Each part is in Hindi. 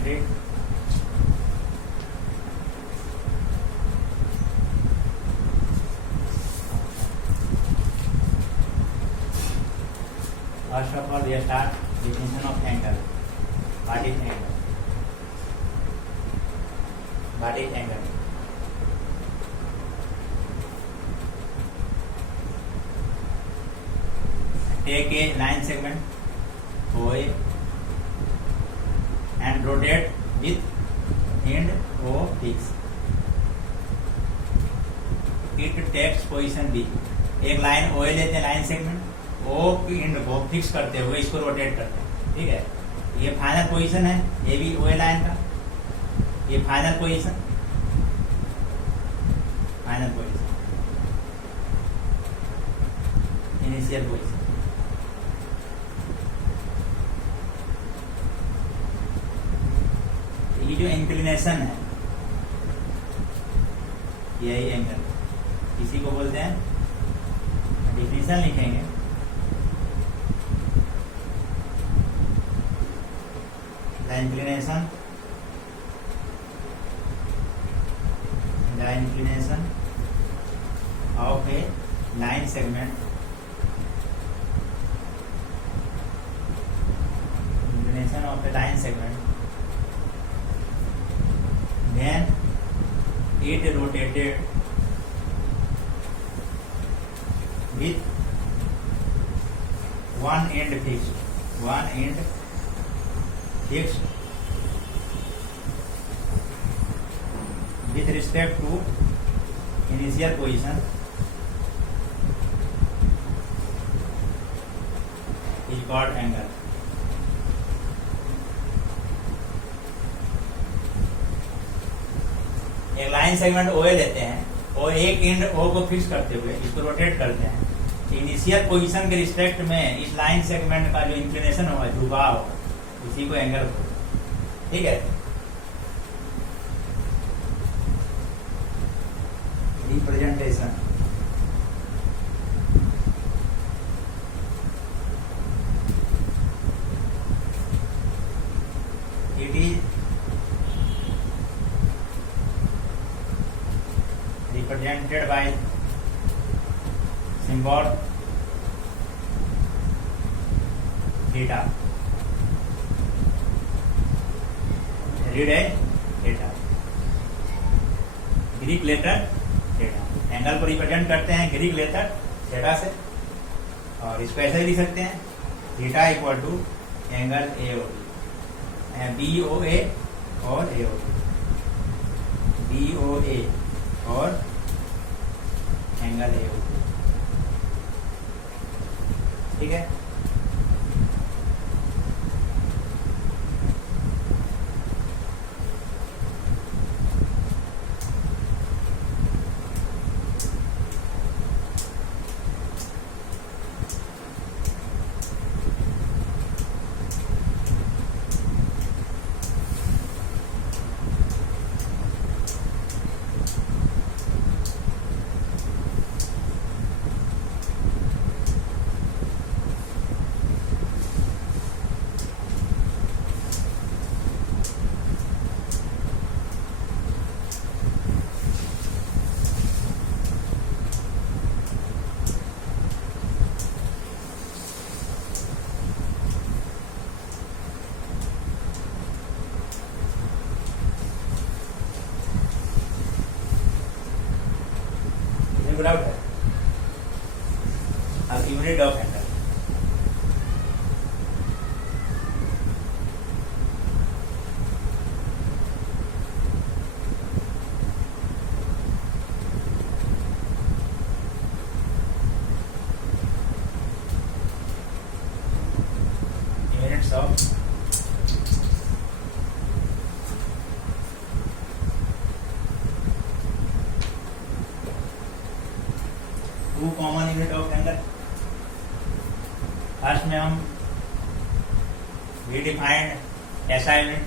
geometry. First of all, we start definition of angle. What is angle? What is angle? Take a line segment OA and rotate with end O fix. It takes position B. एक लाइन OA लेते हैं, लाइन सेगमेंट O की एंड को फिक्स करते हुए इसको रोटेट करते हैं, ठीक है। ये फाइनल पोजीशन है, ये भी OA लाइन का, ये final position, final position, initial position. ये जो इंक्लिनेशन है, यही एंगल, इसी को बोलते हैं, डिफिनेशन लिखेंगे, the inclination of A line segment, inclination of A line segment then it rotated with one end fixed with respect to initial position is called angle. एक लाइन सेगमेंट OA लेते हैं और एक एंड O को फिक्स करते हुए इसको रोटेट करते हैं, इनिशियल पोजीशन के रिस्पेक्ट में इस लाइन सेगमेंट का जो इंक्लिनेशन होगा, झुकाव होगा, उसी को एंगल होगा, ठीक है। Representation, it is represented by symbol theta. Read a theta. Greek letter theta. Angle को रिप्रेजेंट करते हैं ग्रीक लेटर थीटा से, और इसको ऐसे लिख सकते हैं, theta equal to angle AOB, BOA और AOB, BOA और एंगल AOB, ठीक है। डाउट है। अब unit of angle, units of two common unit of angle. First में हम we defined SI unit,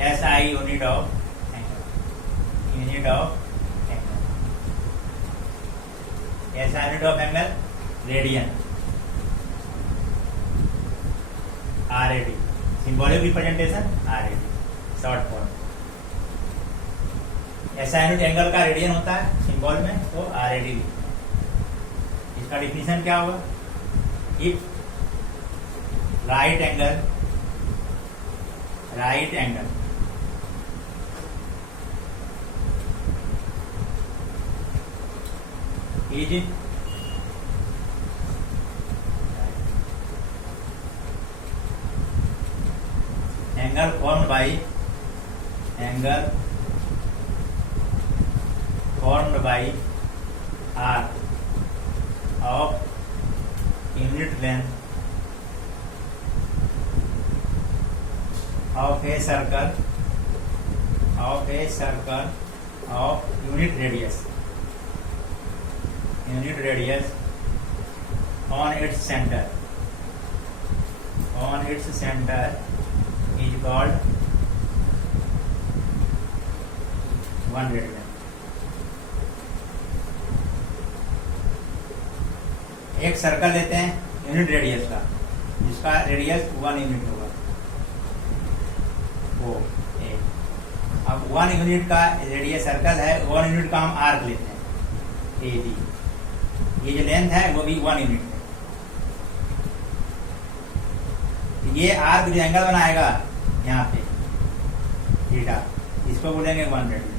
SI unit of angle, unit of angle, SI unit of angle radian, RAD, symbolic representation RAD, short form. ऐसा यूनिट एंगल का रेडियन होता है सिंबल में, तो RAD। इसका डिफिनीशन क्या होगा? If right angle is angle formed by arc of unit length of a circle of unit radius on its center is called one radian। एक सर्कल लेते हैं यूनिट रेडियस का, जिसका रेडियस 1 यूनिट होगा, वो एक। अब 1 यूनिट का रेडियस सर्कल है, 1 यूनिट का हम आर्क लेते हैं AD। ये जो लेंथ है वो भी 1 यूनिट है। ये आर्क जो एंगल बनाएगा यहाँ पे थीटा, इसको बोलेंगे 1 रेडियन।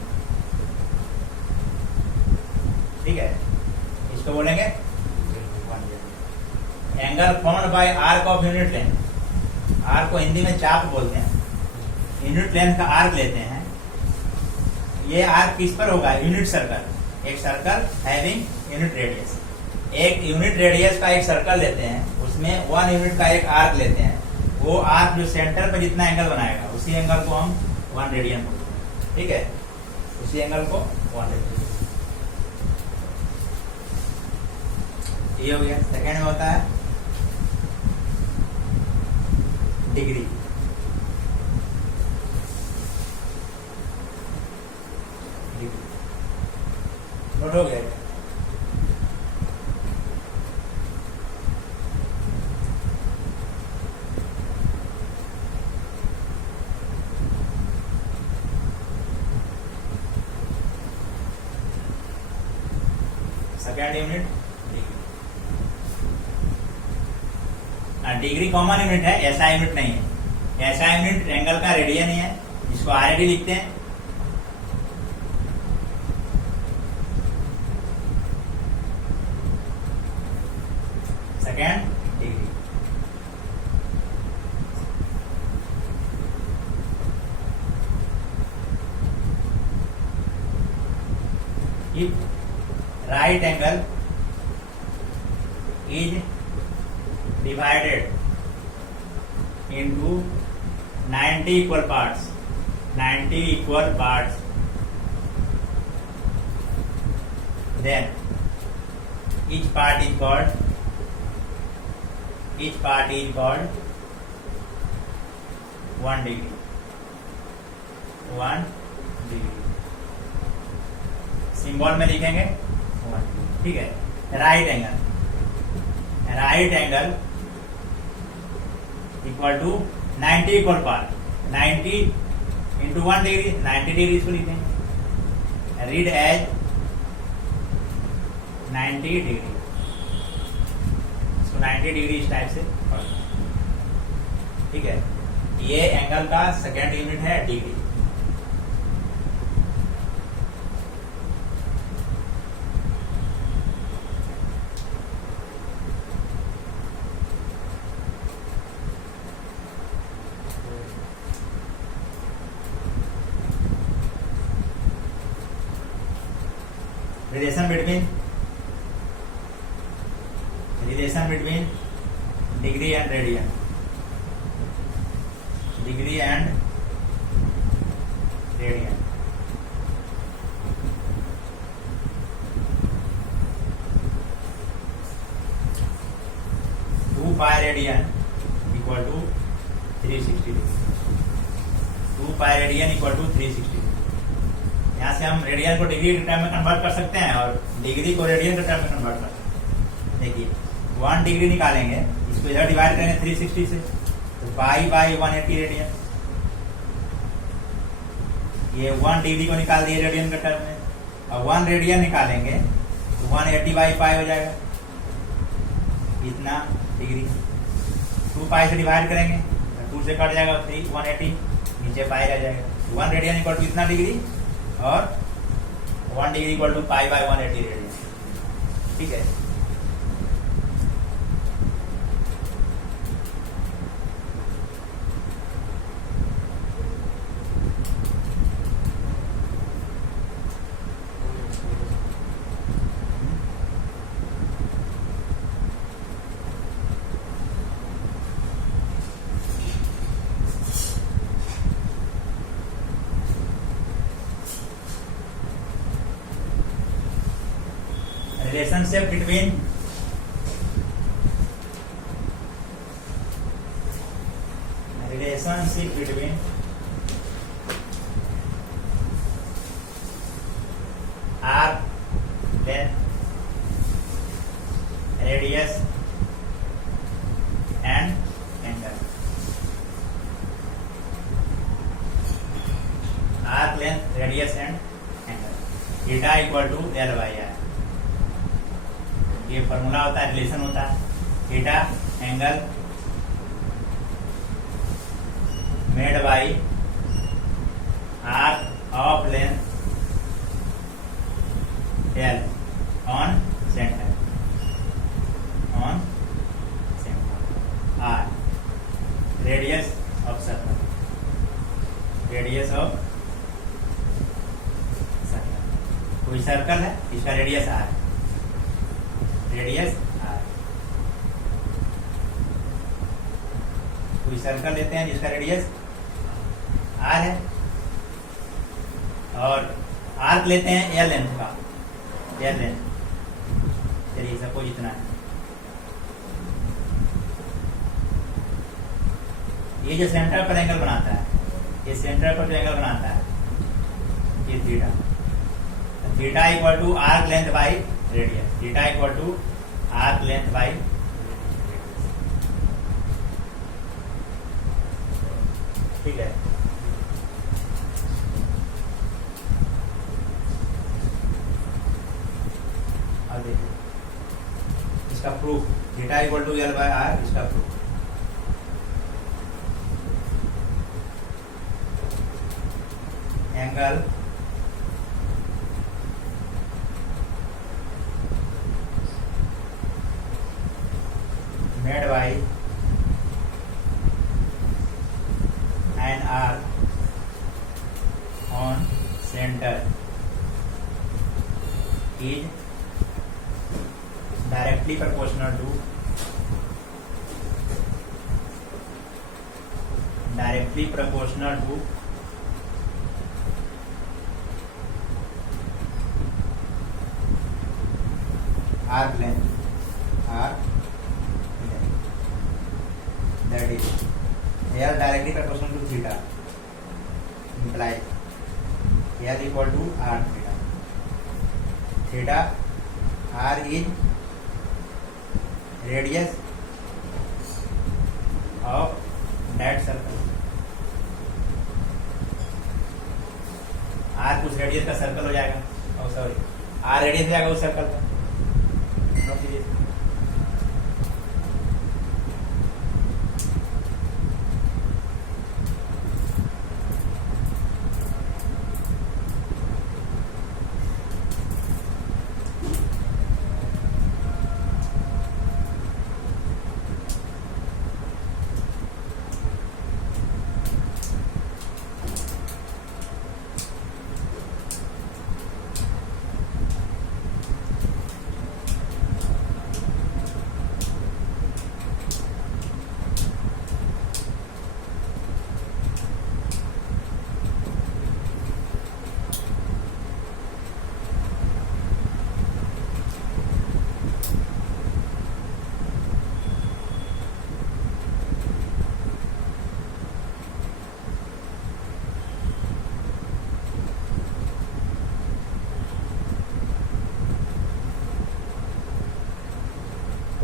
ठीक है, इसको बोलेंगे 1 radian. Angle formed by arc of unit length, arc को हिंदी में चाप बोलते हैं। यूनिट लेंथ का आर्क लेते हैं। ये आर्क किस पर होगा? यूनिट सर्कल, एक सर्कल हैविंग यूनिट रेडियस। एक यूनिट रेडियस का एक सर्कल लेते हैं, उसमें 1 यूनिट का एक आर्क लेते हैं। वो आर्क जो सेंटर पर जितना एंगल बनाएगा, उसी एंगल को हम 1 रेडियन बोलते हैं। ठीक है, उसी एंगल को 1 रेडियन। ये हो गया। सेकेंड में होता है डिग्री। नोट हो गया? Second unit degree common unit है, ऐसा यूनिट नहीं है। ऐसा यूनिट एंगल का रेडियन ही है, जिसको RAD लिखते हैं। Second degree. If right angle is divided into 90 equal parts, then each part is called 1 degree। Symbol में लिखेंगे 1 degree। ठीक है। Right angle equal to 90 equal part, 90 into 1 degree, 90 degree इसको लिखेंगे। रीड एज 90 डिग्री, इसको 90 डिग्री इस टाइप से पढ़ना। ठीक है, ये एंगल का सेकेंड यूनिट है degree. relation between degree and radian, 2 pi radian equal to 360 degree। 2 pi radian equal to 360 degree। यहाँ से हम रेडियन को डिग्री के टर्म में कन्वर्ट कर सकते हैं और डिग्री को रेडियन के टर्म में कन्वर्ट कर सकते हैं। देखिए 1 डिग्री निकालेंगे, इसको इधर डिवाइड करेंगे 360 से, तो पाई बाई 180 रेडियन। ये 1 डिग्री को निकाल दिए रेडियन के टर्म में, अब 1 रेडियन निकालेंगे तो 180/पाई हो जाएगा, इतना डिग्री। 2 पाई से डिवाइड करेंगे, 2 से कट जाएगा 3, 180, नीचे पाई रह जाएगा। 1 रेडियन इक्वल टू इतना डिग्री और 1 डिग्री इक्वल टू पाई/180 रेडियन। ठीक है, relationship between arc length, radius and angle. Arc length, radius and angle. Theta equal to L/R. ये फॉर्मूला होता है, रिलेशन होता है। Theta angle made by arc of length L on centre R radius of circle, radius of circle. कोई सर्कल है, इसका रेडियस R, रेडियस R। कोई सर्कल लेते हैं जिसका रेडियस R है और आर्क लेते हैं L लेंथ का, L लेंथ। चलिए सपोज इतना है, ये जो सेंटर पर एंगल बनाता है, ये सेंटर पर जो एंगल बनाता है ये theta, theta equal to arc length by radius, theta equal to arc length by ठीक है। अब देखिए इसका proof, theta equal to L/R, इसका proof angle made by an arc on center is directly proportional to arc length, arc that is L directly proportional to theta, implies L equal to R theta. Theta R is radius of that circle. R कुछ रेडियस का सर्कल हो जाएगा, और सॉरी R रेडियस हो जाएगा उस सर्कल का।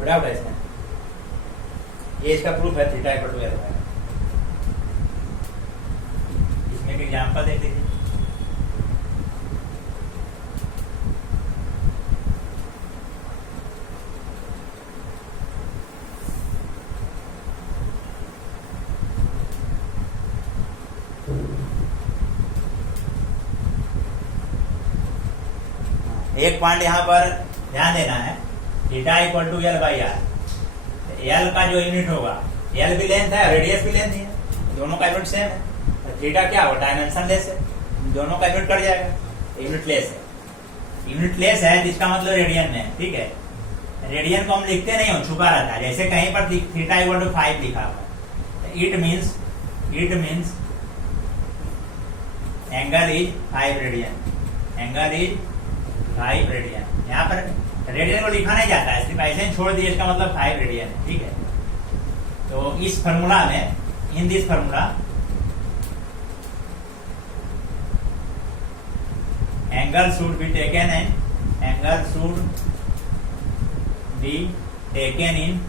डाउट है इसमें, ये इसका प्रूफ है थीटा इक्वल टू L/R। इसमें एक एग्जांपल देख लीजिए। एक पॉइंट यहाँ पर ध्यान देना है, theta equal to L by r. L का जो यूनिट होगा, एल भी लेंथ है, रेडियस भी लेंथ ही है, दोनों का यूनिट सेम है। थीटा क्या होगा, डायमेंशन लेस है, दोनों का यूनिट कट जाएगा, यूनिट लेस है। यूनिट लेस है जिसका मतलब रेडियन में है, ठीक है। रेडियन को हम लिखते नहीं हो, छुपा रहता है, जैसे कहीं पर थीटा इक्वल टू 5 लिखा हुआ, it means angle is 5 radian, angle is 5 radian. यहाँ पर रेडियन को लिखा नहीं जाता है, सिर्फ ऐसे ही छोड़ दिए, इसका मतलब 5 रेडियन है, ठीक है। तो इस फॉर्मूला में, in this formula, angle should be taken in, angle should be taken in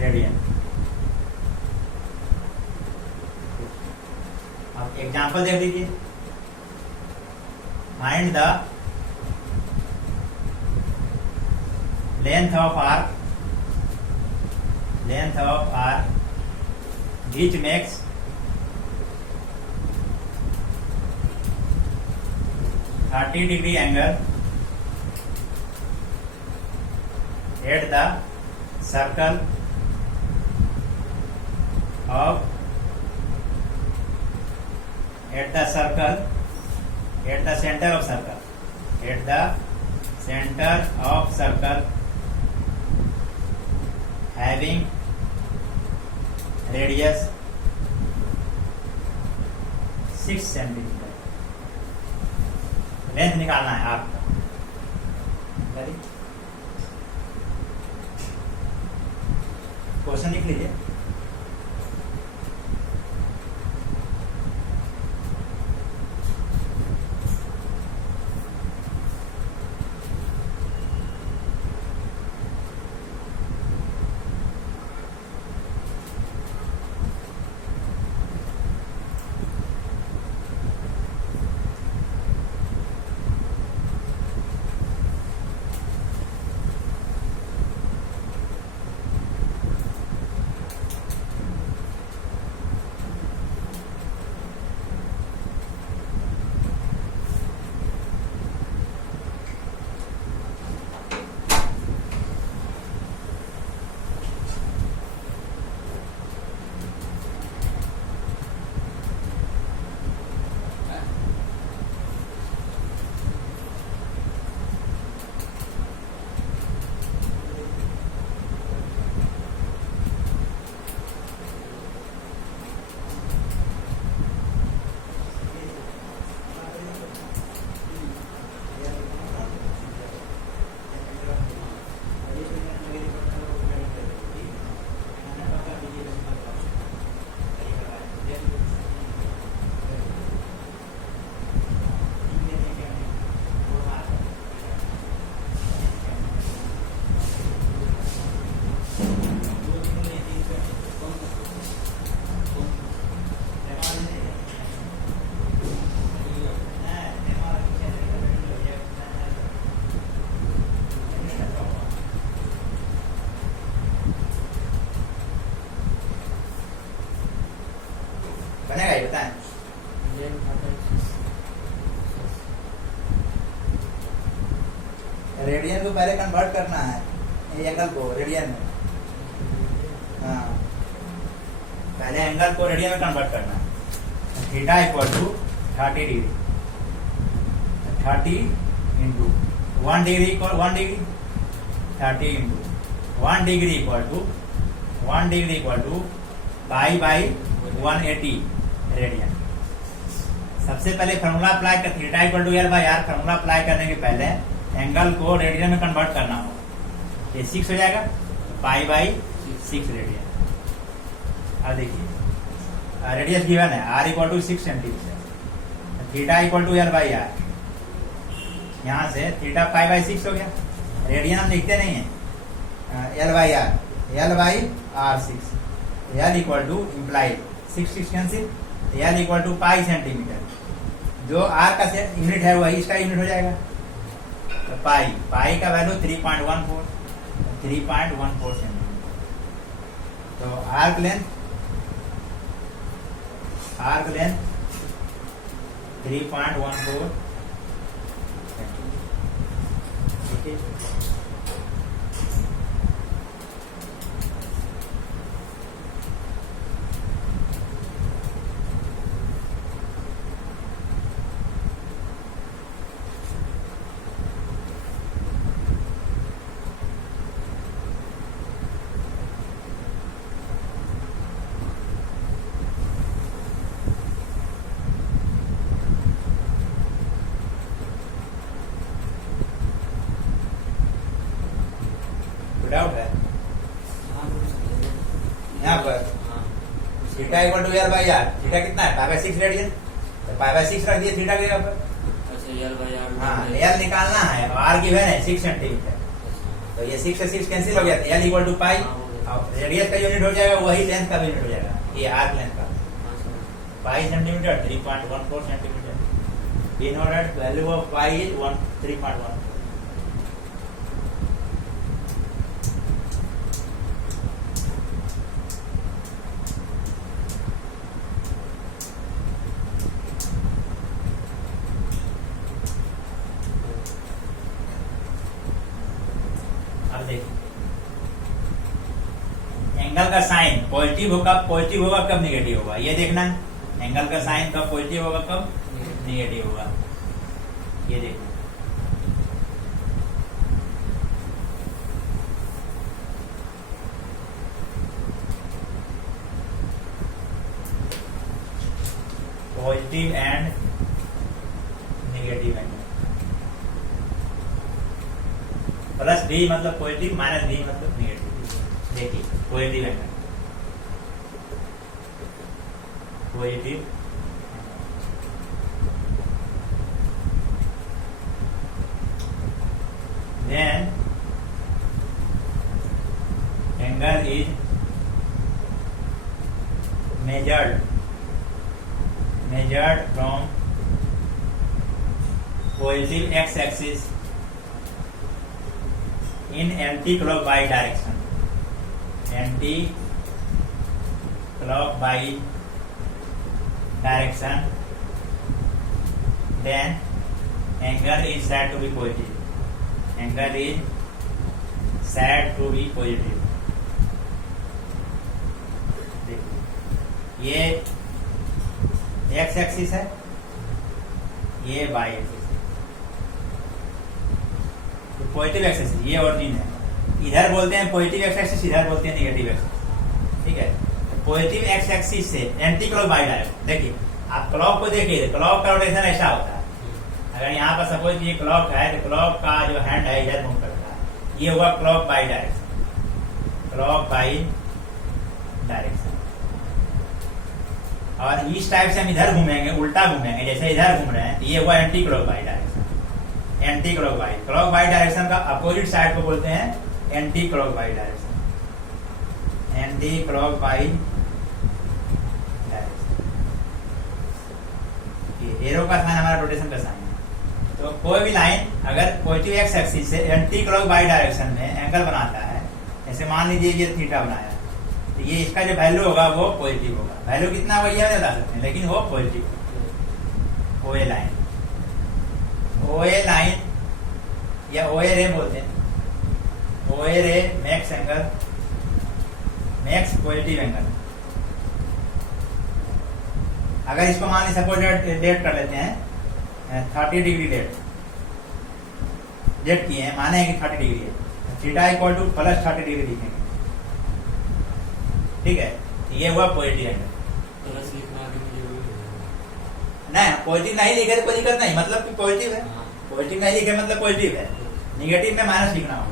radian. अब एग्जांपल देख लीजिए, find the length of arc, length of arc which makes 30 degree angle at the circle of, at the circle, at the center of circle, at the center of circle having radius 6 centimetre. Length निकालना है आपका, क्वेश्चन लिख लीजिए। बनेगा ये, बताएं। रेडियन को पहले कन्वर्ट करना है, एंगल को रेडियन में, हाँ, पहले एंगल को रेडियन में कन्वर्ट करना है। Theta equal to 30 degree, 30 into 1 degree equal 1 degree, 30 into 1 degree equal to 1 degree equal to pi by 180 radian. सबसे पहले फॉर्मूला अप्लाई कर, theta equal to L by r, formula apply करने के पहले एंगल को रेडियन में कन्वर्ट करना होगा। ये 6 हो जाएगा, पाई बाई 6 रेडियन। अब देखिए रेडियस गिवन है, r equal to 6 centimetre, theta equal to L by are, यहाँ से थीटा पाई बाई 6 हो गया। रेडियन हम लिखते नहीं है, l by r, l by r 6, l equal to imply 6 cancel, l equal to pi centimetre, जो आर का यूनिट है वही इसका यूनिट हो जाएगा। तो पाई का वैल्यू 3.14 सेंटीमीटर। तो आर्क लेंथ 3.14 ठीक। डाउट है यहाँ पर theta equal to l by r. Theta कितना है? पाई बाई 6 रेडियन, तो पाई बाई 6 रख दिए थीटा के ऊपर। अच्छा यल बाई आर। हाँ, यल निकालना है और आर गिवन है 6 सेंटीमीटर, तो ये 6 से 6 कैंसिल हो गया, यल इक्वल टू पाई, और रेडियस का यूनिट हो जाएगा वही लेंथ का भी यूनिट हो जाएगा, ये आर्क लेंथ का। पाई centimetre 3.14 centimetre. Denoted value of pi is 3.1। अब देखिए एंगल का साइन पॉजिटिव होगा, पॉजिटिव होगा कब निगेटिव होगा, ये देखना। एंगल का साइन कब पॉजिटिव होगा कब निगेटिव होगा, ये देखना। Positive and negative angle, plus D मतलब पॉजिटिव, माइनस डी मतलब नेगेटिव। देखिए positive angle, positive then angle is measured from positive x-axis in anti-clockwise direction. Anti-clockwise direction, then angle is said to be positive. Angle is said to be positive. देखिए ये x एक्सिस है, ये y एक्सिस है, तो पॉजिटिव एक्सिस ये ओरिजिन है। इधर बोलते हैं पॉजिटिव एक्स एक्सिस, इधर बोलते हैं नेगेटिव एक्सिस। ठीक है, तो पॉजिटिव एक्स एक्सिस से एंटी क्लॉक बाई डायरेक्शन। देखिए आप क्लॉक को देखिए, क्लॉक का रोटेशन ऐसा होता है। अगर यहाँ पर सपोज ये क्लॉक है तो क्लॉक का जो हैंड है इधर मूव करता है, ये हुआ clock by direction, clock by direction. और इस टाइप से हम इधर घूमेंगे, उल्टा घूमेंगे, जैसे इधर घूम रहे हैं, तो ये हुआ anti clock by direction. Anti clock by, clock by direction का अपोजिट साइड को बोलते हैं anti clock by direction. Anti clock by direction, arrow का साइन हमारा रोटेशन का साइन है। तो कोई भी लाइन अगर पॉजिटिव एक्स एक्सिस से एंटी क्लॉक बाई डायरेक्शन में एंगल बनाता है, जैसे मान लीजिए ये थीटा बनाया, तो ये इसका जो वैल्यू होगा वो पॉजिटिव होगा। वैल्यू कितना होगा ये बता सकते हैं, लेकिन वो पॉजिटिव। ओए लाइन, ओए लाइन या ओए रे बोलते हैं। ओए रे max angle, max positive angle. अगर इसको मान ली सपोज डेट कर लेते हैं 30 डिग्री डेट किए हैं, माने कि 30 डिग्री है, theta equal two plus 30 degree लिखेंगे। ठीक है, ये हुआ पॉजिटिव एंगल। प्लस लिखना नहीं, पॉजिटिव नहीं लिखे तो कोई दिक्कत नहीं, मतलब कि पॉजिटिव है। पॉजिटिव नहीं लिखे मतलब पॉजिटिव है, निगेटिव में माइनस लिखना होगा।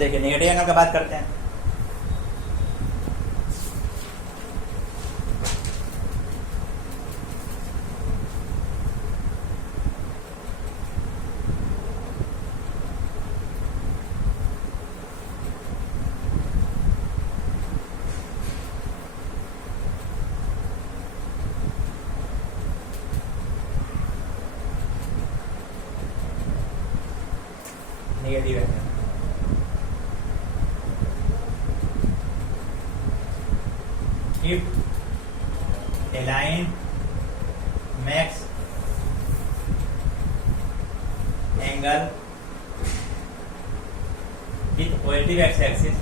देखिए नेगेटिव एंगल का बात करते हैं। Negative angle. If a line makes angle with positive x-axis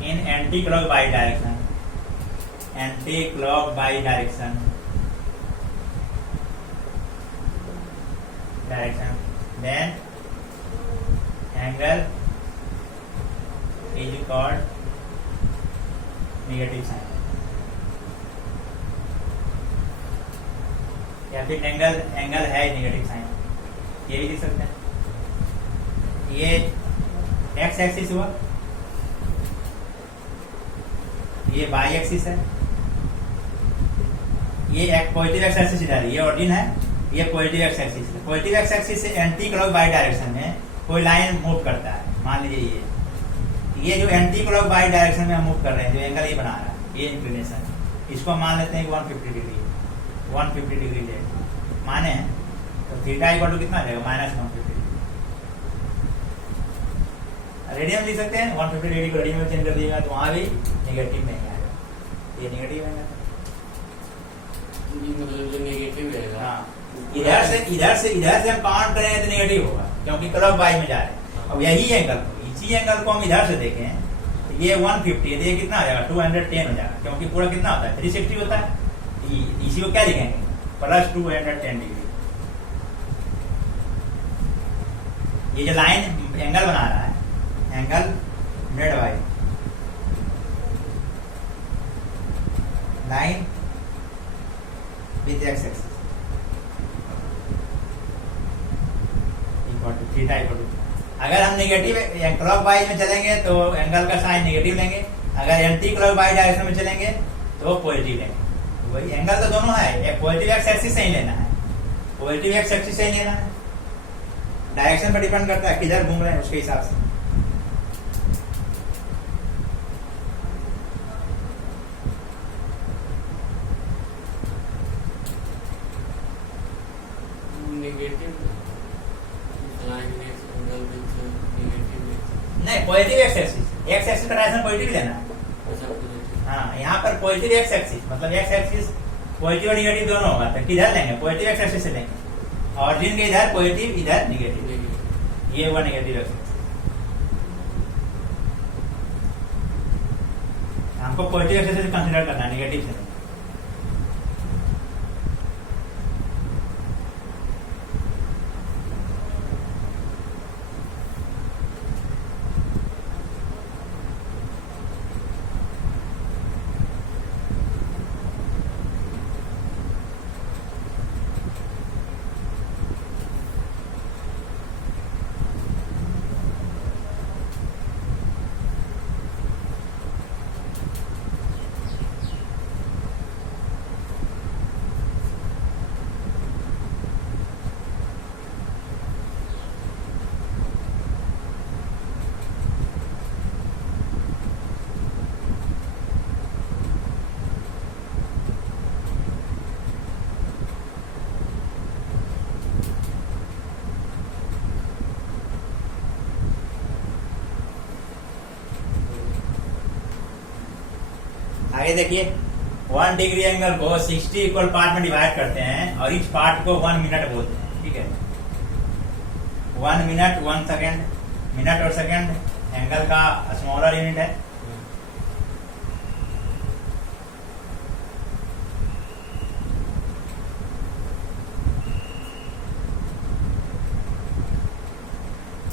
in anti-clockwise direction, then angle is called negative sign। या फिर एंगल है नेगेटिव साइन, ये भी लिख सकते हैं। ये एक्स एक्सिस हुआ, ये वाई एक्सिस है, ये एक पॉजिटिव एक्स एक्सिस इधर, ये ऑर्डिन है, ये पॉजिटिव एक्स एक्सिस है। पॉजिटिव एक्स एक्सिस से एंटी क्लॉकवाइज डायरेक्शन में कोई लाइन मूव करता है, मान लीजिए ये जो एंटी क्लॉकवाइज डायरेक्शन में हम मूव कर रहे हैं, जो एंगल ये बना रहा है, ये इंक्लिनेशन, इसको मान लेते हैं 150 डिग्री ले माने हैं, तो थीटा इक्वल टू कितना आ जाएगा, -150 डिग्री। रेडियन लिख सकते हैं, 150 डिग्री को रेडियन में चेंज कर दिएगा तो वहां भी नेगेटिव नहीं आएगा, ये नेगेटिव है। मतलब जो नेगेटिव रहेगा, हाँ, इधर से हम काउंट करें तो नेगेटिव होगा, क्योंकि क्लॉकवाइज में जा रहे हैं। अब यही एंगल को हम इधर से देखें तो ये 150 है, ये कितना आ जाएगा, 210 हो जाएगा, क्योंकि पूरा कितना होता है, 360 होता है। इसी को क्या लिखेंगे, +210 डिग्री। ये जो लाइन एंगल बना रहा है, angle made by line with x axis equal to theta equal to. अगर हम नेगेटिव क्लॉकवाइज में चलेंगे तो एंगल का साइन नेगेटिव लेंगे, अगर एंटी क्लॉकवाइज डायरेक्शन में चलेंगे तो पॉजिटिव लेंगे। वही एंगल तो दोनों है, एक पॉजिटिव एक्स एक्सिस से ही लेना है, पॉजिटिव एक्स एक्सिस से ही लेना है। डायरेक्शन पर डिपेंड करता है किधर घूम रहे हैं, उसके हिसाब से। नहीं, पॉजिटिव एक्स एक्सिस का डायरेक्शन पॉजिटिव लेना है। हाँ, यहाँ पर पॉजिटिव एक्स एक्सिस मतलब एक्स एक्सिस पॉजिटिव और निगेटिव दोनों होगा, तो किधर लेंगे, पॉजिटिव एक्स एक्सिस से लेंगे, और जिनके इधर पॉजिटिव इधर निगेटिव, ये हुआ नेगेटिव एक्स एक्सिस। हमको पॉजिटिव एक्स एक्सिस कंसीडर करना है, नेगेटिव से नहीं। आगे देखिए, 1 डिग्री एंगल को 60 इक्वल पार्ट में डिवाइड करते हैं और इच पार्ट को 1 मिनट बोलते हैं। ठीक है, 1 मिनट 1 सेकेंड, मिनट और सेकेंड एंगल का स्मॉलर यूनिट है।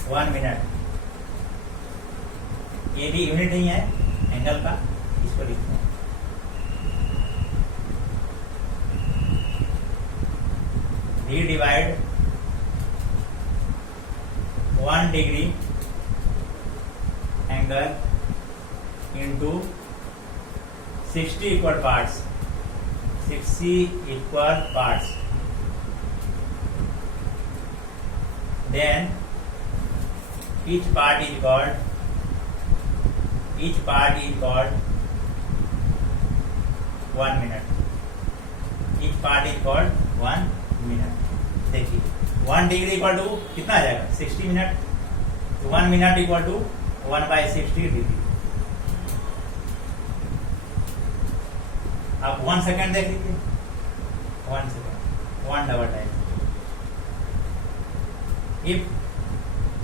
वन मिनट ये भी यूनिट नहीं है एंगल का, इसको लिखते हैं। V divide 1 degree angle into 60 equal parts, 60 equal parts, then each part is called 1 minute. Each part is called 1 minute. देखिए 1 डिग्री इक्वल टू कितना आ जाएगा 60 मिनट, तो 1 मिनट इक्वल टू 1/60 डिग्री। आप 1 सेकेंड देख लीजिए, 1 second 1 double time. If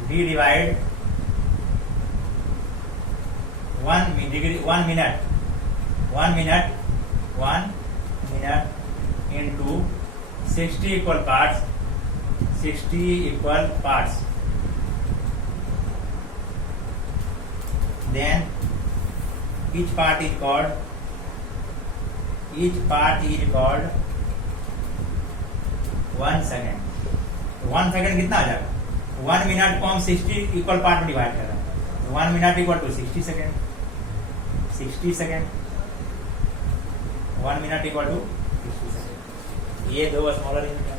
we divide 1 minute into 60 equal parts, then each part is called 1 second। तो 1 सेकेंड कितना आ जाएगा, 1 मिनट को हम 60 इक्वल पार्ट में डिवाइड कर रहे हैं, 1 minute equal to 60 second, 1 minute equal to 60 second. ये दो स्मॉलर यूनिट।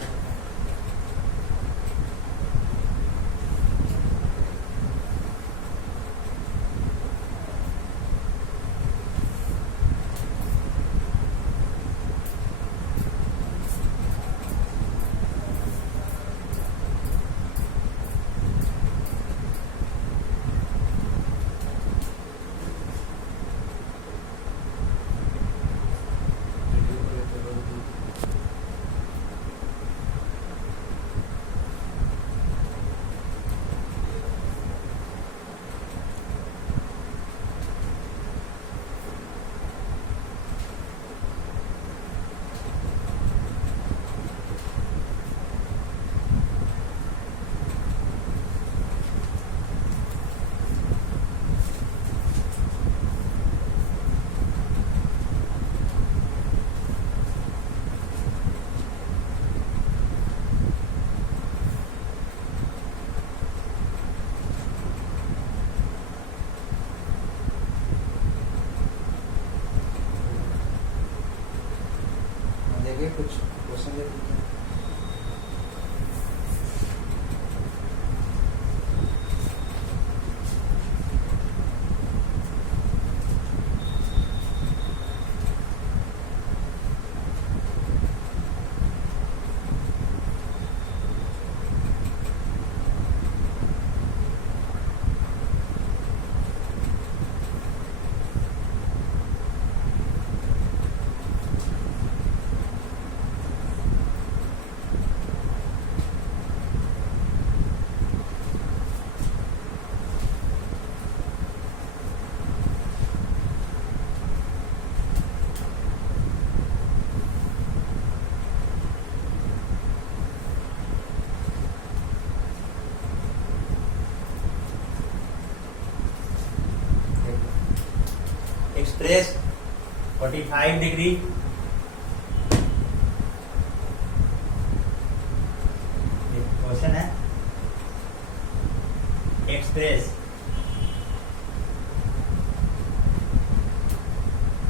देखिए कुछ क्वेश्चन दे दीजिए। एक्सप्रेस 45 डिग्री क्वेश्चन है, express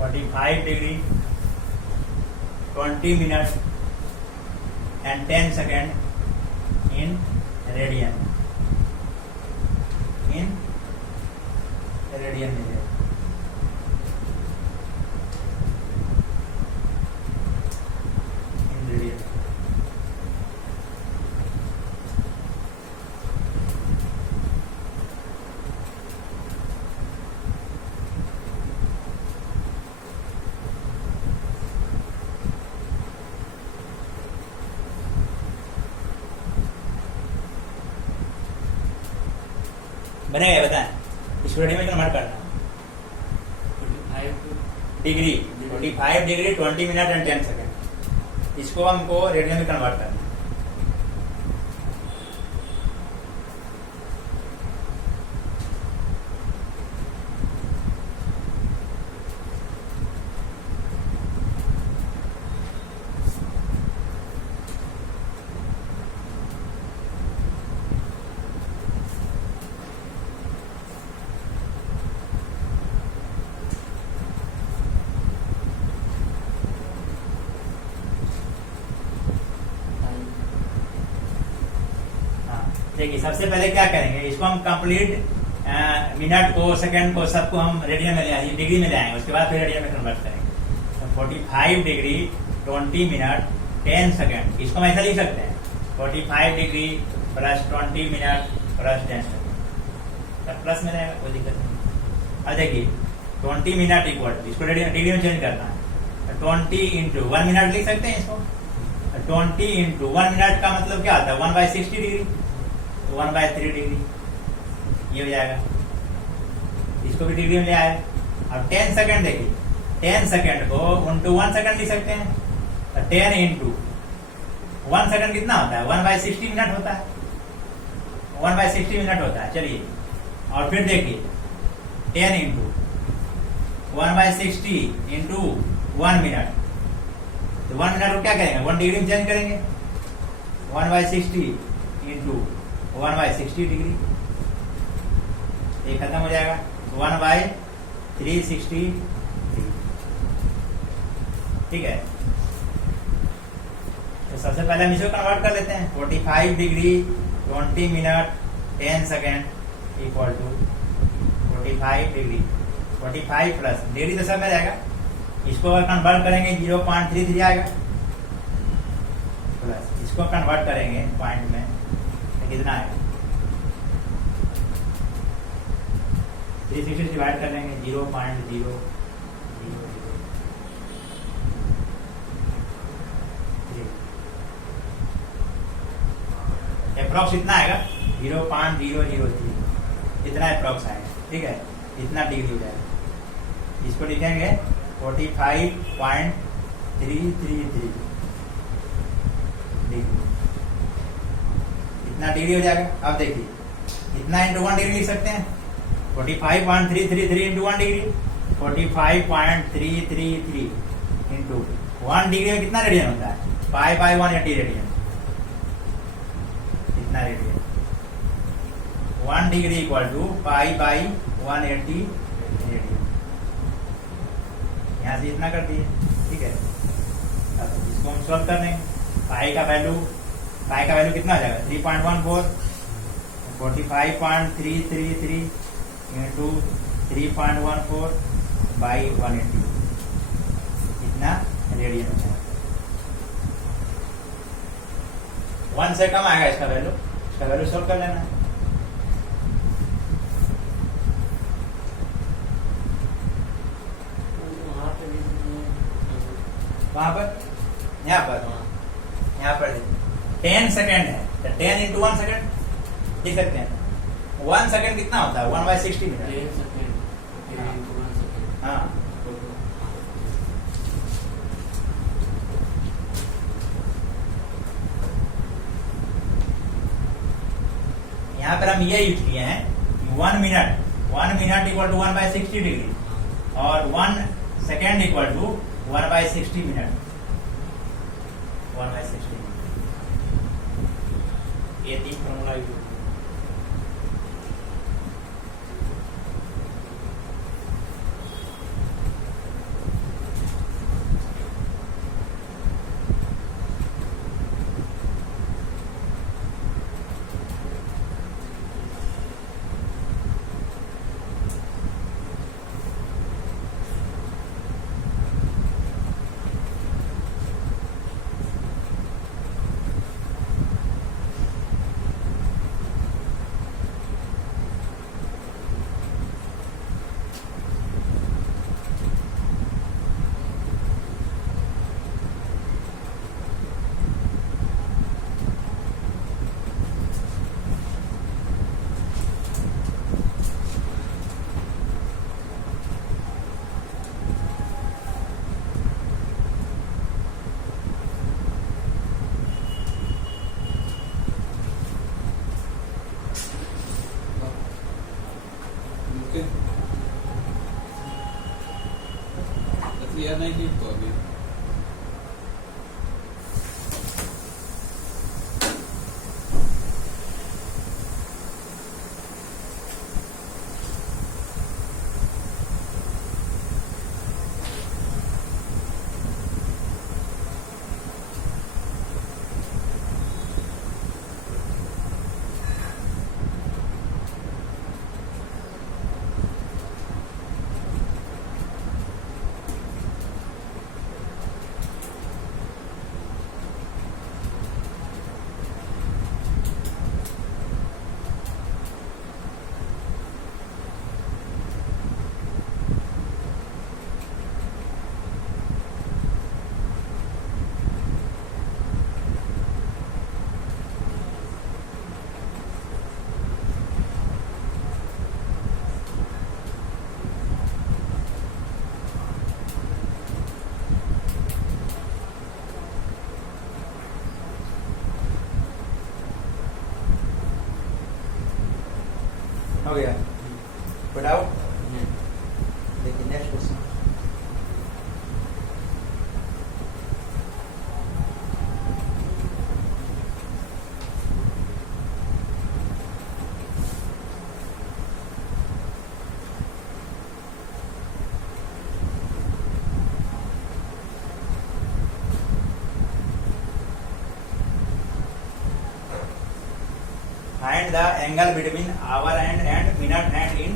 45 degree 20 minute and 10 seconds in radian में बनेगा, बताएं। इस वीडियो में कन्वर्ट करना 45 degree 45 degree 20 minute and 10 second, इसको हमको रेडियन में कन्वर्ट करना है। देखिए सबसे पहले क्या करेंगे, इसको हम कंप्लीट मिनट को सेकंड को सबको हम रेडियन में ले आएंगे, डिग्री में ले आएंगे, उसके बाद फिर रेडियन में कन्वर्ट करेंगे। तो 45 डिग्री 20 मिनट 10 सेकंड, इसको हम ऐसा लिख सकते हैं 45 degree plus 20 minute plus 10 second, plus में रहेगा कोई दिक्कत नहीं। अब देखिए 20 मिनट इक्वल, इसको डिग्री में चेंज करना है, 20 इंटू 1 मिनट लिख सकते हैं इसको। 20 इंटू 1 मिनट का मतलब क्या आता है, 1/60 डिग्री, 1/3 डिग्री, ये हो जाएगा। इसको भी डिग्री में ले आए। अब 10 सेकंड देखिए, 10 सेकंड को इंटू 1 सेकंड लिख सकते हैं, 10 इंटू 1 सेकंड कितना होता है, 1/60 मिनट होता है, 1/60 मिनट होता है। चलिए और फिर देखिए 10 इंटू 1/60 इंटू 1 मिनट, तो 1 मिनट को क्या करेंगे, 1 डिग्री में चेंज करेंगे, 1/60 इंटू 1/60 डिग्री, ये खत्म हो जाएगा, 1/360 डिग्री। ठीक है, तो सबसे पहले हम इसको कन्वर्ट कर लेते हैं। 45 degree 20 minute 10 second equal to 45 degree, 45 plus degree तो सब में रहेगा, इसको अगर कन्वर्ट करेंगे 0.33 आएगा, प्लस इसको कन्वर्ट करेंगे पॉइंट में तो कितना आएगा, 360 डिवाइड कर लेंगे 0.0003, अप्रॉक्स इतना आएगा 0.003, इतना अप्रॉक्स आएगा। ठीक है, इतना डिग्री हो जाएगा, इसको लिखेंगे 45.333 डिग्री, इतना डिग्री हो जाएगा। अब देखिए इतना इंटू 1 डिग्री लिख सकते हैं, 45.333 इंटू 1 डिग्री, 45.333 इंटू 1 डिग्री में कितना रेडियन होता है, π/180 रेडियन, इतना radian. 1 degree equal to π/180 radian, यहां से इतना कर दिए। ठीक है, अब इसको हम सॉल्व कर लेंगे। पाई का वैल्यू कितना हो जाएगा, 3.14, 45.333 इंटू 3.14 बाई 180, इतना रेडियन हो जाएगा। 1 से कम आएगा इसका वैल्यू सॉल्व कर लेना है। वहां पर, यहाँ पर 10 सेकेंड है तो 10 इंटू 1 सेकेंड लिख सकते हैं। 1 सेकेंड कितना होता है, 1/60 मिनट। हाँ, यहाँ पर हम ये यूज किए हैं 1 मिनट इक्वल टू 1/60 डिग्री और 1 second equal to 1/60 minute, 1/60 minute, ये 3 फॉर्मूला यूज। क्लियर नहीं की तो अभी गया कोई डाउट? नहीं। देखिए next question. Find the angle between hour hand and minute hand in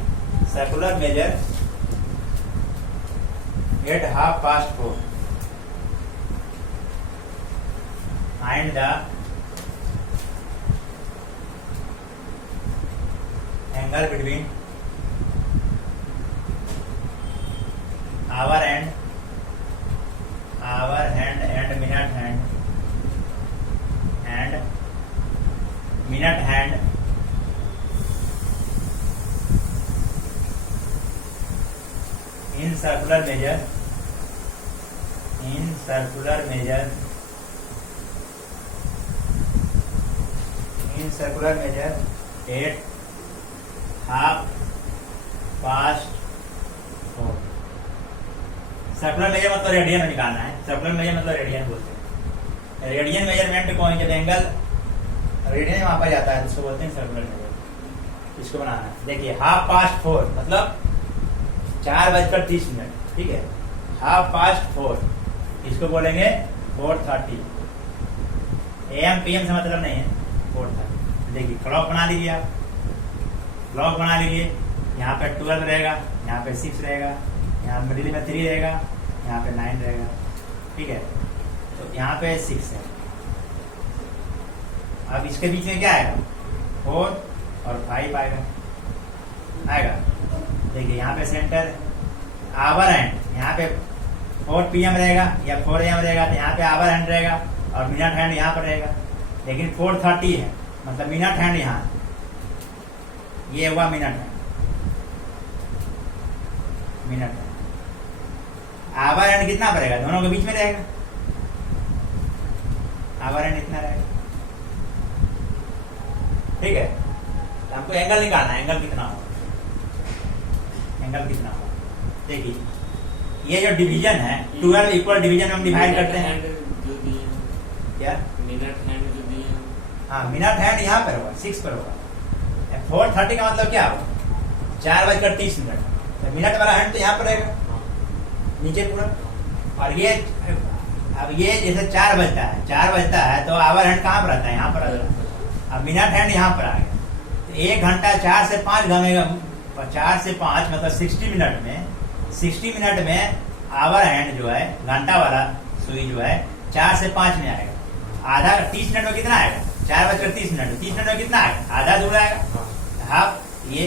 circular measure at 4:30. Find the angle between hour hand and minute hand in circular measure at 4:30. Circular measure मतलब रेडियन में निकालना है। सर्कुलर मेजर मतलब रेडियन बोलते हैं। रेडियन मेजरमेंट को जब एंगल रेडियन में मापा जाता है तो इसको बोलते हैं सर्कुलर मेजर। इसको बनाना है। देखिए 4:30 मतलब 4:30। ठीक है, 4:30 इसको बोलेंगे 4:30। AM PM से मतलब नहीं है, 4:30। देखिए क्लॉक बना लीजिए आप, क्लॉक बना लीजिए। यहाँ पे 12 रहेगा, यहाँ पे 6 रहेगा, यहाँ मिडिल में 3 रहेगा, यहाँ पे 9 रहेगा। ठीक है, तो यहाँ पे 6 है। अब इसके बीच में क्या आएगा? 4 और 5 आएगा। देखिए यहाँ पे सेंटर आवर हैंड, यहाँ पे 4 PM रहेगा या 4 AM रहेगा, तो यहाँ पे आवर हैंड रहेगा और मिनट हैंड यहाँ पर रहेगा। लेकिन 4:30 है मतलब मिनट हैंड यहाँ, ये हुआ मिनट हैंड। आवर हैंड कितना पड़ेगा? दोनों के बीच में रहेगा। आवर हैंड इतना रहेगा। ठीक है, तो हमको एंगल निकालना है। एंगल कितना होगा? देखिए ये जो डिवीजन है 12 इक्वल डिवीजन में हम डिवाइड करते हैं। जो दिए हैं, क्या? मिनट हैंड जो दिए हैं, हाँ, मिनट हैंड यहाँ पर होगा, 6 पर होगा। 4:30 का मतलब क्या होगा? 4:30। तो मिनट वाला हैंड तो यहाँ पर रहेगा नीचे पूरा। और ये अब ये जैसे 4 बजता है तो आवर हैंड कहाँ पर आता है? यहाँ पर आता है। अब मिनट हैंड यहाँ पर आ गया तो 1 घंटा 4 से 5 घमेगा। 4 से 5 मतलब 60 मिनट में आवर हैंड जो है घंटा वाला सुई जो है 4 से 5 में आएगा। आधा 30 मिनट में कितना आएगा? 4:30। 30 मिनट में कितना आएगा? आधा दूर आएगा। हाफ ये।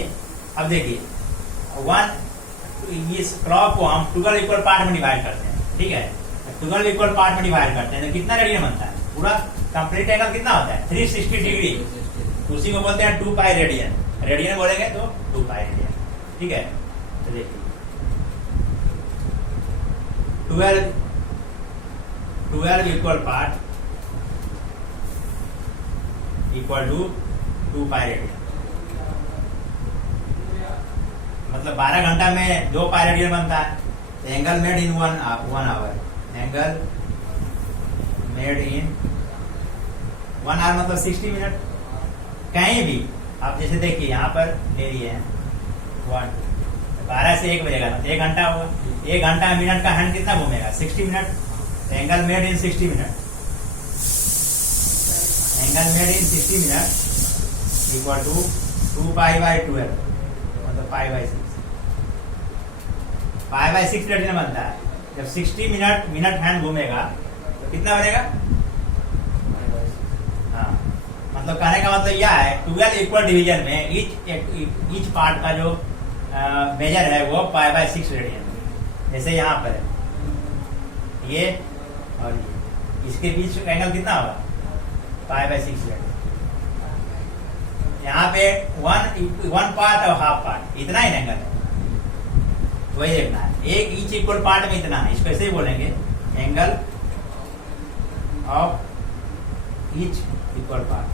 अब देखिए इस क्लॉक को हम 12 इक्वल पार्ट में डिवाइड करते हैं। ठीक है, 12 इक्वल पार्ट में डिवाइड करते हैं तो कितना रेडियन बनता है? पूरा कंप्लीट एंगल कितना होता है? 360 डिग्री। उसी को बोलते हैं 2 पाई रेडियन। रेडियन बोलेंगे तो 2 पाई रेडियन। ठीक है, तो देखिए 12 equal part equal to 2 pi radian. मतलब 12 घंटा में 2 पाई रेडियन बनता है। तो angle made in 1 hour. Angle made in 1 hour मतलब 60 मिनट। कहीं भी आप जैसे देखिए यहाँ पर ले लिए हैं 1, 12 से 1 बजेगा तो 1 घंटा होगा। 1 घंटा में मिनट का हैंड कितना घूमेगा? 60 मिनट। तो angle made in 60 minute. Angle made in 60 minute equal to 2 pi by 12 मतलब pi by 6। Pi by 6 radian बनता है। जब 60 मिनट हैंड घूमेगा तो कितना बनेगा? हाँ, मतलब कहने का मतलब यह है 12 इक्वल डिवीजन में ईच पार्ट का जो मेजर है वो पाई बाई 6 रेडियन। जैसे यहाँ पर है ये और ये, इसके बीच एंगल कितना होगा? पाई बाई 6 रेडियन। यहाँ पे 1 पार्ट और हाफ पार्ट, इतना ही एंगल है, वही देखना है। एक ईच इक्वल पार्ट में इतना है। इसको ऐसे ही बोलेंगे angle of each equal part.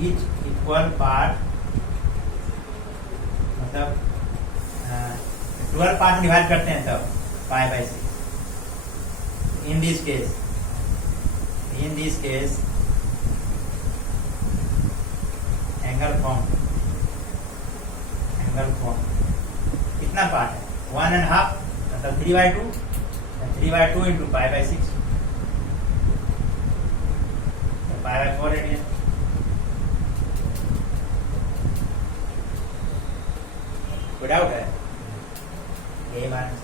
Each equal part मतलब 12 पार्ट में डिवाइड करते हैं तब पाई by 6. In this case, angle form कितना पार्ट है? 1.5 मतलब 3/2. 3/2 into pi by 6 तो pi by 4 रेडियन. कोई डाउट है? यही बात है.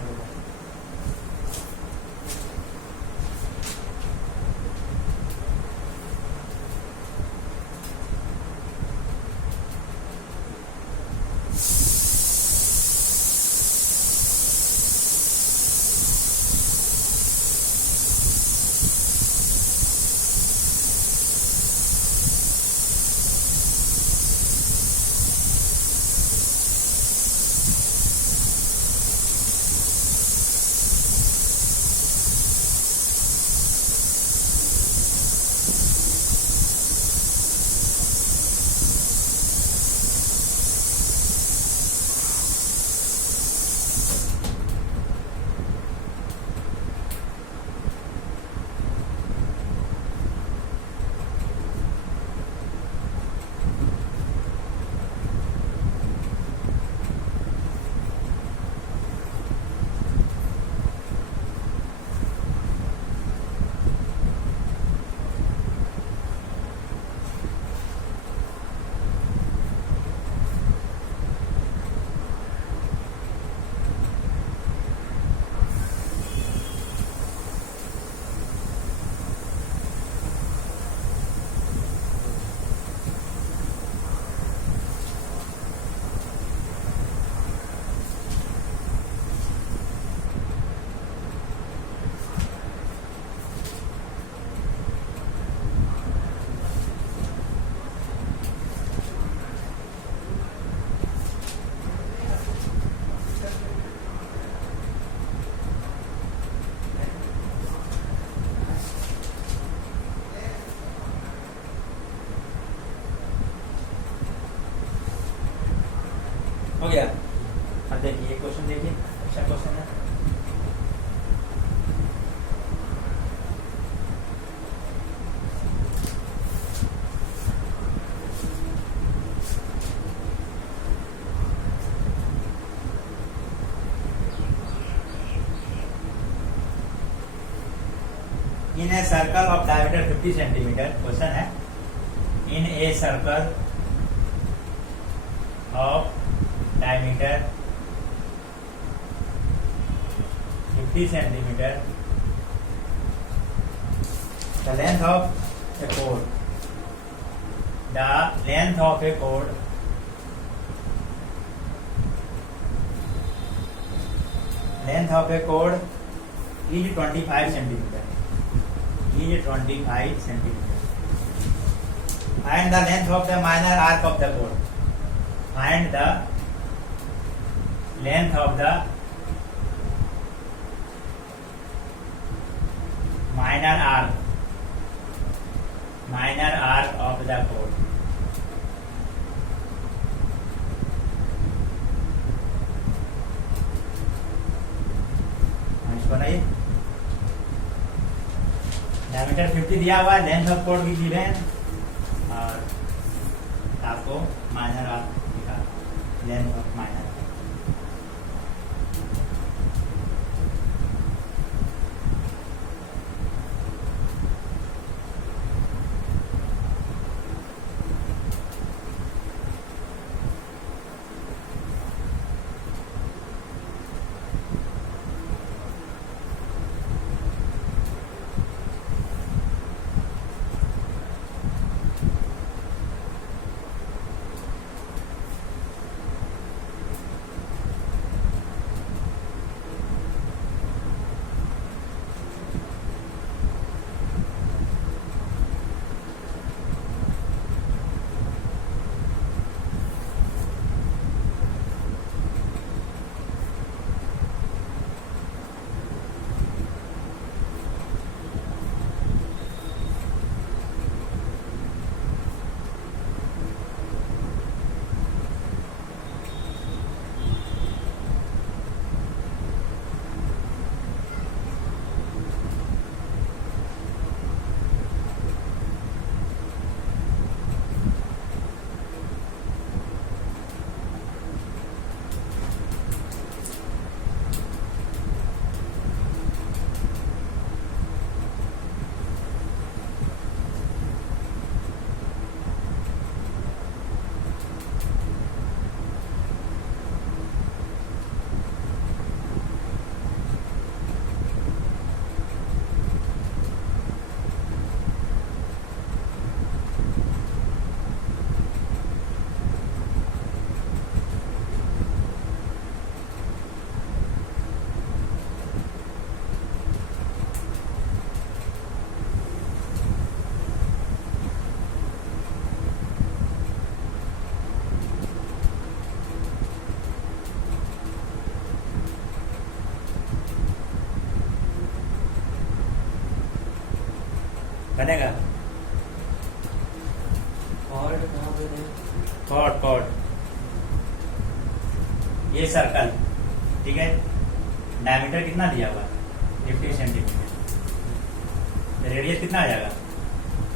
हो गया. अब देखिए ये क्वेश्चन देखिए, अच्छा क्वेश्चन है. In a circle of diameter 50 centimeter, question है, in a circle of diameter 50 centimeter, the length of a chord, the length of a chord is 25 centimeter. Find the length of the minor arc of the chord. Find the length of the minor arc of the chord. इसको नहीं, डायमीटर 50 दिया हुआ है, लेंथ ऑफ कोड भी गिवन और आपको माइनर आर्क दिखा, लेंथ ऑफ माइनर. बनेगा कॉर्ड कहाँ पे है? कॉर्ड कॉर्ड ये सर्कल ठीक है डायमीटर कितना दिया हुआ 50 सेंटीमीटर रेडियस कितना आ जाएगा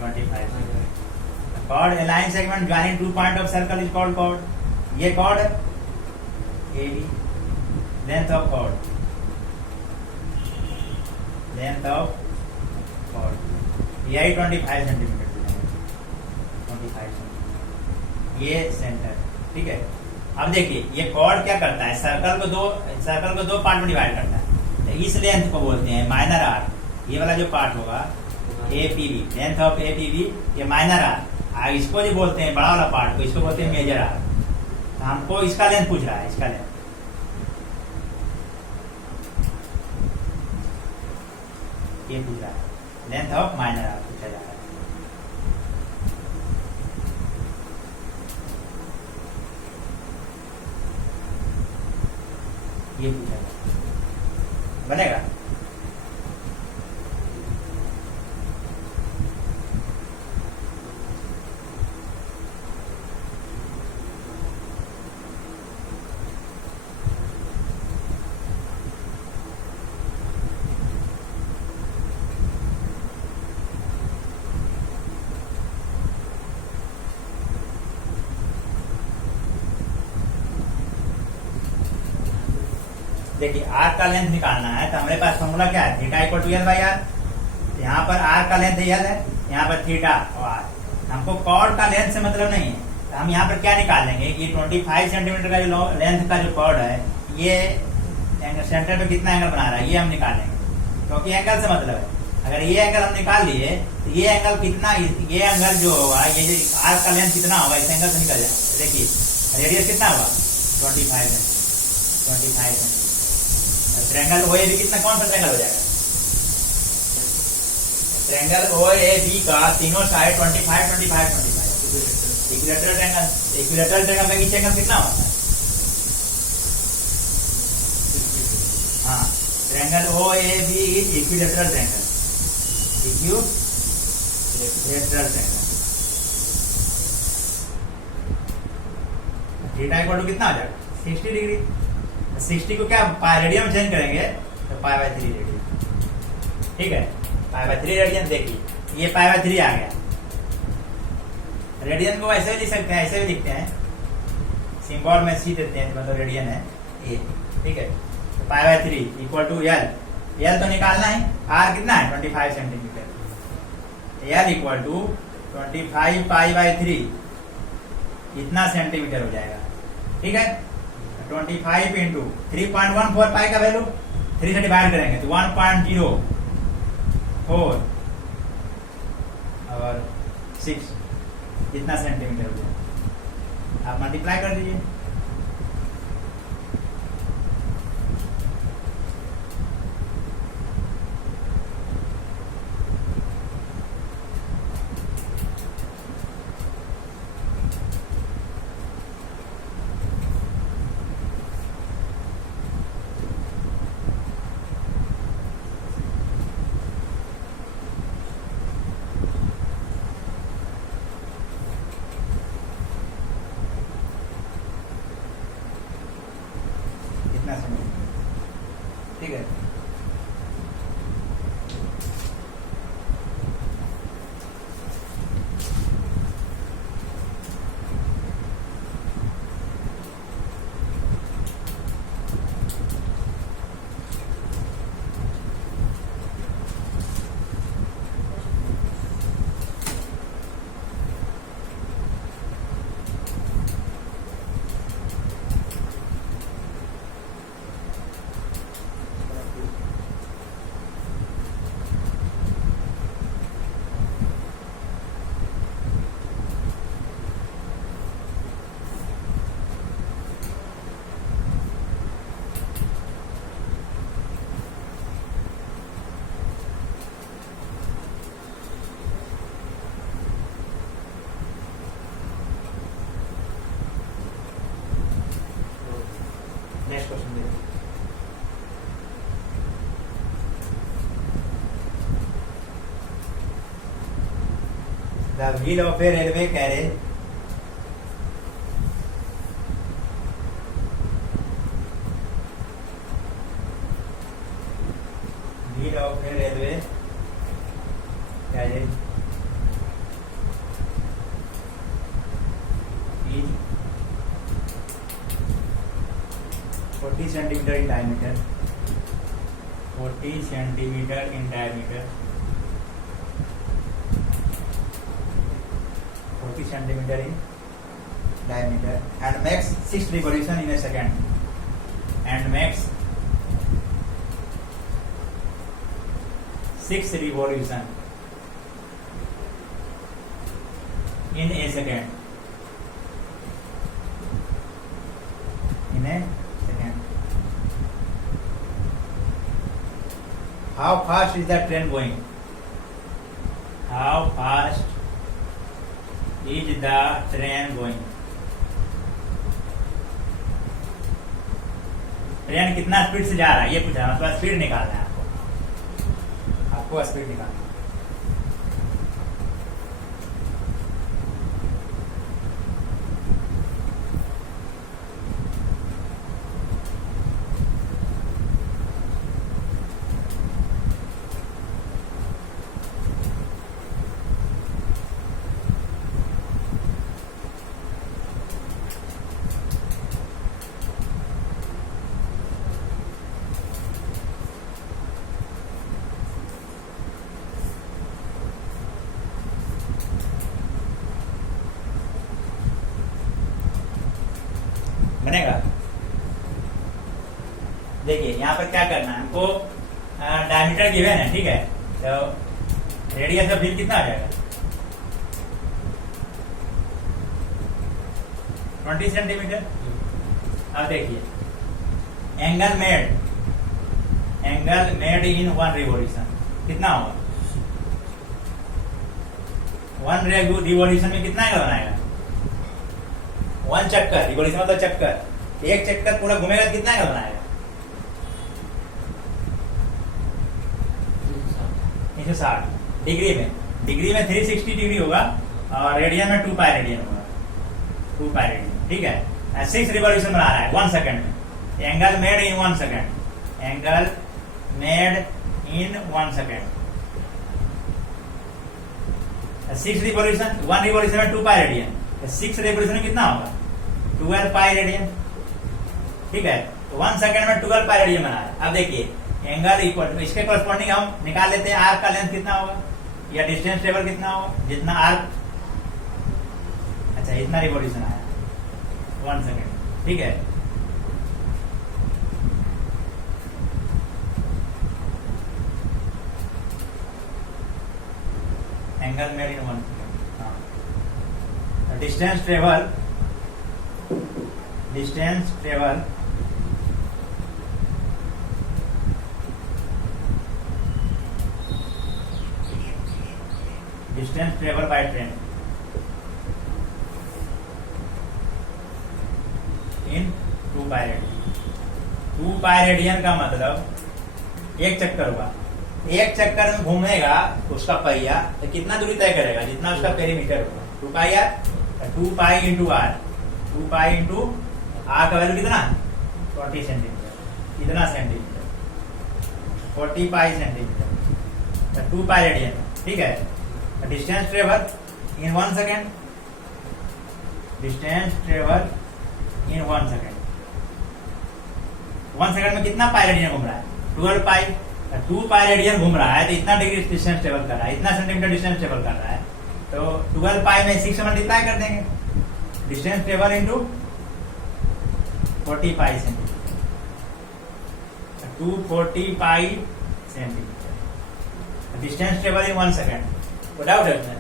25 chord a line segment joining two point of circle is called chord ये कॉर्ड है AB लेंथ ऑफ कॉर्ड यही 25 सेंटीमीटर 25 सेंटीमीटर ये सेंटर ठीक है। अब देखिए ये कॉर्ड क्या करता है सर्कल को दो पार्ट में डिवाइड करता है तो इस लेंथ को बोलते हैं माइनर आर ये वाला जो पार्ट होगा APB लेंथ ऑफ APB ये माइनर आर इसको जो बोलते हैं बड़ा वाला पार्ट को इसको बोलते हैं मेजर आर तो हमको इसका लेंथ पूछ रहा है इसका लेंथ ये पूछ रहा है लेंथ ऑफ माइनर आर पूछा जा रहा है ये पूछा जा रहा है बनेगा देखिए आर का लेंथ निकालना है तो हमारे पास फॉर्मूला क्या है theta equal to L by are यहाँ पर आर का लेंथ एल है यहाँ पर थीटा और आर हमको कॉर्ड का लेंथ से मतलब नहीं है तो हम यहाँ पर क्या निकालेंगे कि 25 सेंटीमीटर का जो लेंथ का जो कॉर्ड है ये सेंटर पे कितना एंगल बना रहा है ये हम निकालेंगे क्योंकि एंगल से मतलब है अगर ये एंगल हम निकाल लिए तो ये एंगल कितना ये एंगल जो होगा ये जो आर का लेंथ कितना होगा इस एंगल से निकल जाएगा देखिए रेडियस कितना होगा 25 सेंटीमीटर ट्रायंगल OAB कितना कौन सा ट्रायंगल हो जाएगा ट्रायंगल OAB का तीनों साइड 25 25 25 इक्विलेटरल ट्रायंगल में ईच एंगल कितना होता है हाँ triangle OAB is equilateral triangle equilateral triangle theta equal to कितना आ जाएगा 60 डिग्री 60 को क्या रेडियन में चेंज करेंगे तो π/3 रेडियन ठीक है π/3 रेडियन देखिए ये π/3 आ गया रेडियन को ऐसे भी लिख सकते हैं ऐसे भी लिखते हैं सिंबल में सी देते हैं मतलब रेडियन है ए ठीक है तो π/3 इक्वल टू एल तो निकालना है आर कितना है 25 सेंटीमीटर एल इक्वल टू 25 π/3 इतना सेंटीमीटर हो जाएगा ठीक है 25 इंटू 3.14 पाई का वैल्यू 3 से डिवाइड करेंगे तो 1.04 और 6 इतना सेंटीमीटर हो जाएगा आप मल्टीप्लाई कर दीजिए ठीक है the wheel of A railway carriage wheel of A railway carriage is 40 centimeter in diameter. 40 centimeter in diameter. 40 centimeter in diameter and makes 6 revolution in a second. And makes 6 revolution in a second. In a second. How fast is the train going? How fast is the train going? Train कितना स्पीड से जा रहा है ये पूछा, मतलब स्पीड निकालना है आपको स्पीड निकालना है। बनेगा। देखिए यहाँ पर क्या करना है हमको, डायमीटर गिवन है, ठीक है, तो रेडियस ऑफ व्हील कितना आ जाएगा 20 सेंटीमीटर। अब देखिए एंगल मेड इन 1 रिवोल्यूशन कितना होगा, 1 रिवोल्यूशन में कितना एंगल बनाएगा, 1 चक्कर, रिवोल्यूशन मतलब चक्कर, एक चक्कर पूरा घूमेगा तो कितना एंगल बनाएगा 360 डिग्री में 360 डिग्री होगा और रेडियन में 2 पाई रेडियन होगा, 2 पाई रेडियन, ठीक है। 6 रिवोल्यूशन बना रहा है 1 सेकंड में, angle made in 1 second, angle made in 1 second. 6 revolution, 1 revolution में 2 पाई रेडियन, 6 रिवोल्यूशन में कितना होगा 12 पाई रेडियन, ठीक है। तो 1 सेकंड में 12 पाई रेडियन बना है। अब देखिए एंगल इक्वल, इसके कॉरस्पॉन्डिंग हम निकाल लेते हैं आर्क का लेंथ कितना होगा या डिस्टेंस टेबल कितना होगा, जितना आर्क, अच्छा इतना रिवोल्यूशन आया 1 सेकंड, ठीक है। Angle made in 1 second, distance travel distance travel by train in 2 pi radian. 2 pi radian का मतलब एक चक्कर हुआ, एक चक्कर में घूमेगा उसका पहिया तो कितना दूरी तय करेगा, जितना उसका पेरीमीटर होगा 2 pi R, 2 pi into R, 2 pi into R का वैल्यू कितना 40 सेंटीमीटर, इतना centimetre 40 pi centimetre, 2 pi radian, ठीक है। Distance travel in 1 second, distance travel in 1 second, 1 second में कितना पाई रेडियन घूम रहा है 12 पाई, 2 पाई रेडियन घूम रहा है तो इतना डिग्री डिस्टेंस ट्रेवल कर रहा है, इतना सेंटीमीटर डिस्टेंस ट्रेवल कर रहा है, तो 12 पाई में 6 मल्टीप्लाई कर देंगे, distance travel into 40 pi centimetre, 240 pi centimetre, distance travel in 1 second. तो डाउट है उसमें,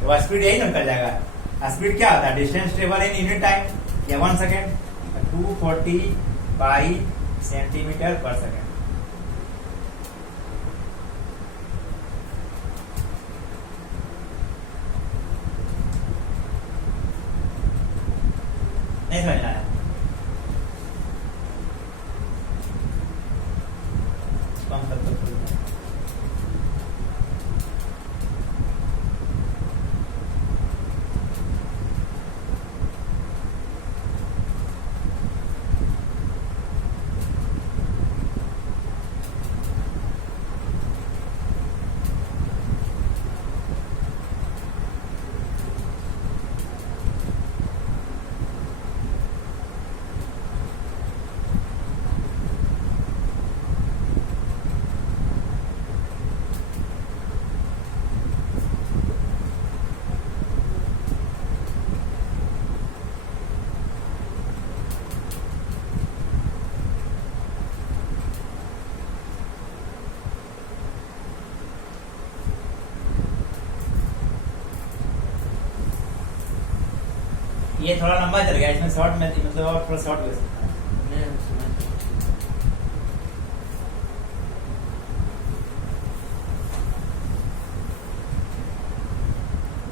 तो स्पीड यही निकल जाएगा। स्पीड क्या होता है, distance travel in unit time या 1 सेकेंड, 240 पाई सेंटीमीटर पर सेकेंड। नहीं समझ रहा है, कम कर दो। ये थोड़ा लंबा चल गया, इसमें शॉर्ट में मतलब और थोड़ा शॉर्ट हो सकता है। नहीं, समझ